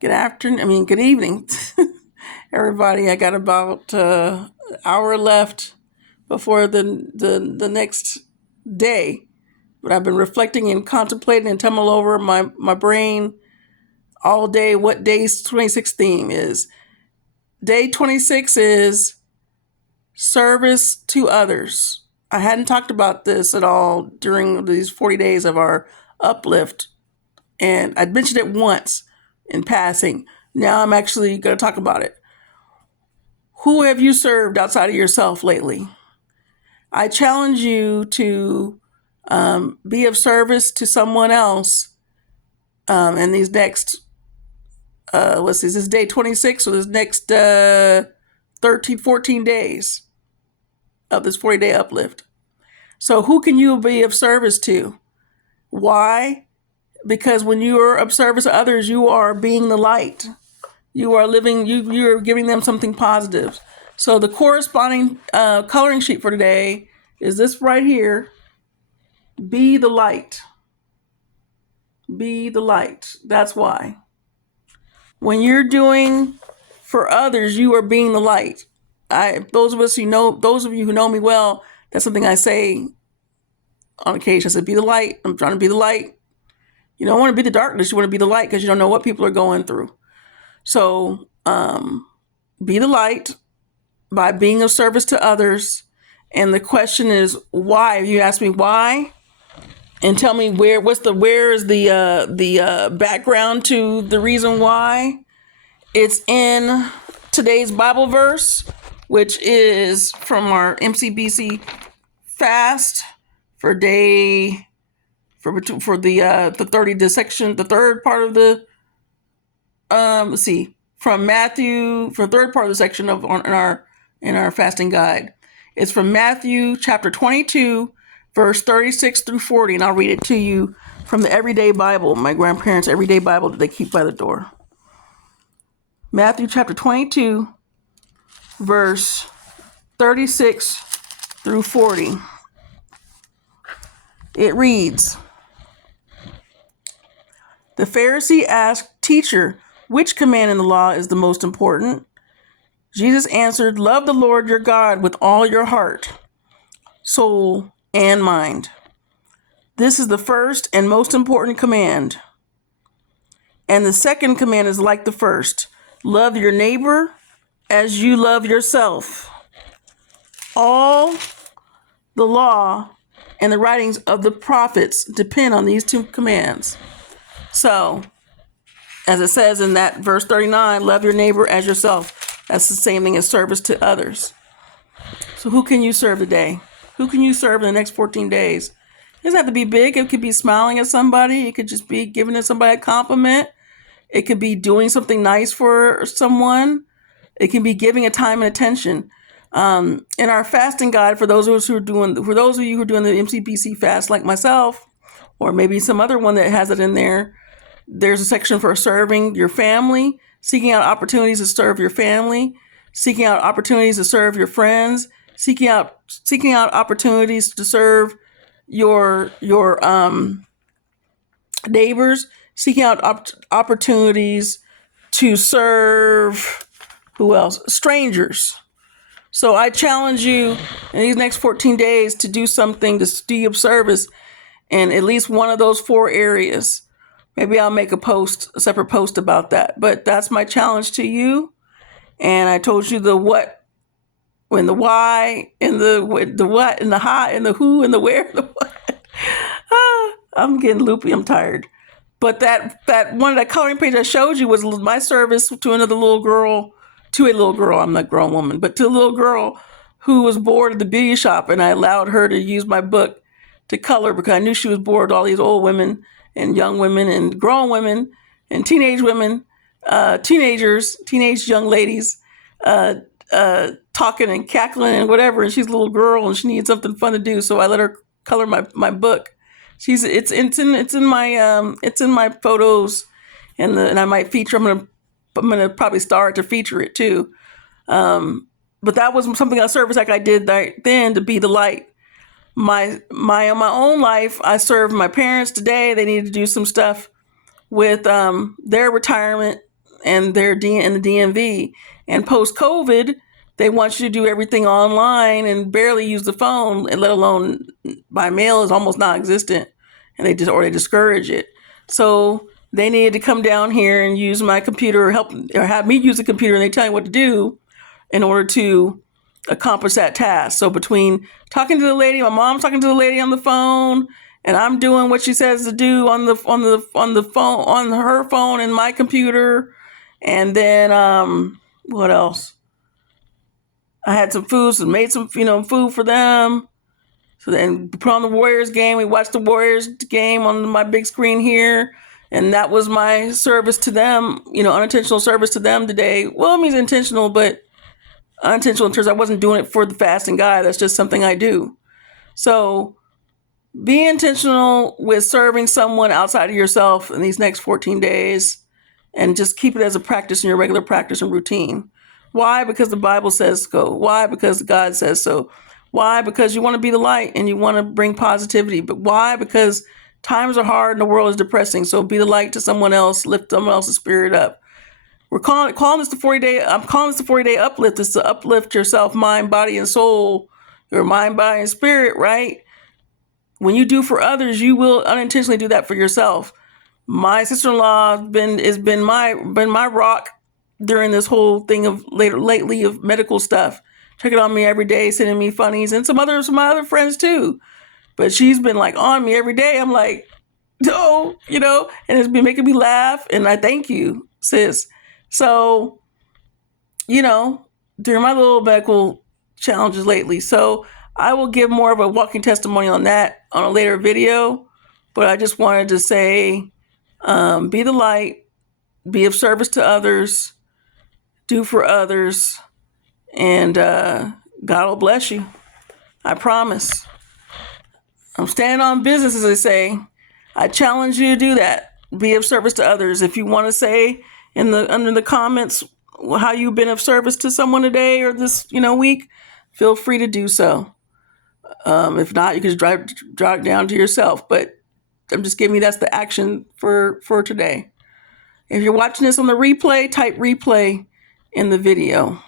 Good evening, everybody. I got about an hour left before the next day, but I've been reflecting and contemplating and tumble over my brain all day. What day's 26 theme is? Day 26 is service to others. I hadn't talked about this at all during these 40 days of our uplift, and I'd mentioned it once in passing. Now I'm actually going to talk about it. Who have you served outside of yourself lately? I challenge you to be of service to someone else in these next, let's see, this is day 26, so this next 13, 14 days of this 40-day uplift. So who can you be of service to? Why? Because when you are of service to others, you are being the light. You are living, you're giving them something positive. So the corresponding coloring sheet for today is this right here. Be the light. Be the light. That's why. When you're doing for others, you are being the light. Those of you who know me well, that's something I say on occasion. I said, be the light. I'm trying to be the light. You don't want to be the darkness. You want to be the light because you don't know what people are going through. So be the light by being of service to others. And the question is why. You ask me why, and tell me where is the background to the reason why. It's in today's Bible verse, which is from our MCBC fast for day for the 30 the section, the third part of the let's see, from Matthew, for the third part of the section in our fasting guide. It's from Matthew chapter 22, verse 36 through 40, and I'll read it to you from the Everyday Bible, my grandparents' Everyday Bible that they keep by the door. Matthew chapter 22, verse 36 through 40. It reads, "The Pharisee asked, 'Teacher, which command in the law is the most important?' Jesus answered, 'Love the Lord your God with all your heart, soul, and mind. This is the first and most important command. And the second command is like the first. Love your neighbor as you love yourself. All the law and the writings of the prophets depend on these two commands.'" So, as it says in that verse 39, love your neighbor as yourself. That's the same thing as service to others. So who can you serve today? Who can you serve in the next 14 days? It doesn't have to be big. It could be smiling at somebody. It could just be giving somebody a compliment. It could be doing something nice for someone. It can be giving a time and attention. In our fasting guide, for those of you who are doing the MCPC fast like myself, or maybe some other one that has it in there, there's a section for serving your family, seeking out opportunities to serve your family, seeking out opportunities to serve your friends, seeking out opportunities to serve your neighbors, seeking out opportunities to serve, who else? Strangers. So I challenge you in these next 14 days to do something to be of service in at least one of those four areas. Maybe I'll make a separate post about that. But that's my challenge to you. And I told you the what, and the why, and the what, and the how, and the who, and the where, and the what. I'm getting loopy. I'm tired. But that one of that coloring page I showed you was my service to a little girl. I'm not a grown woman, but to a little girl who was bored at the beauty shop, and I allowed her to use my book to color because I knew she was bored with all these old women and young women and grown women and teenage women, teenage young ladies, talking and cackling and whatever. And she's a little girl and she needed something fun to do, so I let her color my book. It's in my photos, and I might feature. I'm gonna probably start to feature it too. But that was something a service like I did right then to be the light. My own life, I served my parents today. They needed to do some stuff with their retirement and their in the DMV. And post COVID, they want you to do everything online and barely use the phone, and let alone by mail is almost non-existent, and they discourage it. So they needed to come down here and use my computer, or have me use the computer, and they tell you what to do in order to accomplish that task. So between talking to the lady, my mom's talking to the lady on the phone, and I'm doing what she says to do on the phone, on her phone and my computer, and then what else? I had some food, so made some food for them. So then put on the Warriors game. We watched the Warriors game on my big screen here. And that was my service to them, unintentional service to them today. Well, it means intentional, but unintentional in terms I wasn't doing it for the fasting guy. That's just something I do. So be intentional with serving someone outside of yourself in these next 14 days, and just keep it as a practice in your regular practice and routine. Why? Because the Bible says go. Why? Because God says so. Why? Because you want to be the light and you want to bring positivity. But why? Because times are hard and the world is depressing. So be the light to someone else. Lift someone else's spirit up. We're calling this the 40-day. I'm calling this the 40-day uplift. It's to uplift yourself, mind, body, and soul. Your mind, body, and spirit. Right? When you do for others, you will unintentionally do that for yourself. My sister-in-law has been my rock during this whole thing of lately of medical stuff. Checking on me every day, sending me funnies, and some of my other friends too. But she's been like on me every day. I'm like, no, and it's been making me laugh. And I thank you, sis. So, during my little medical challenges lately. So I will give more of a walking testimony on that on a later video. But I just wanted to say, be the light, be of service to others, do for others, and God will bless you. I promise. I'm standing on business, as I say. I challenge you to do that. Be of service to others. If you want to say under the comments how you've been of service to someone today or this week, feel free to do so. If not, you can just drive it down to yourself. But I'm just giving you that's the action for today. If you're watching this on the replay, type replay in the video.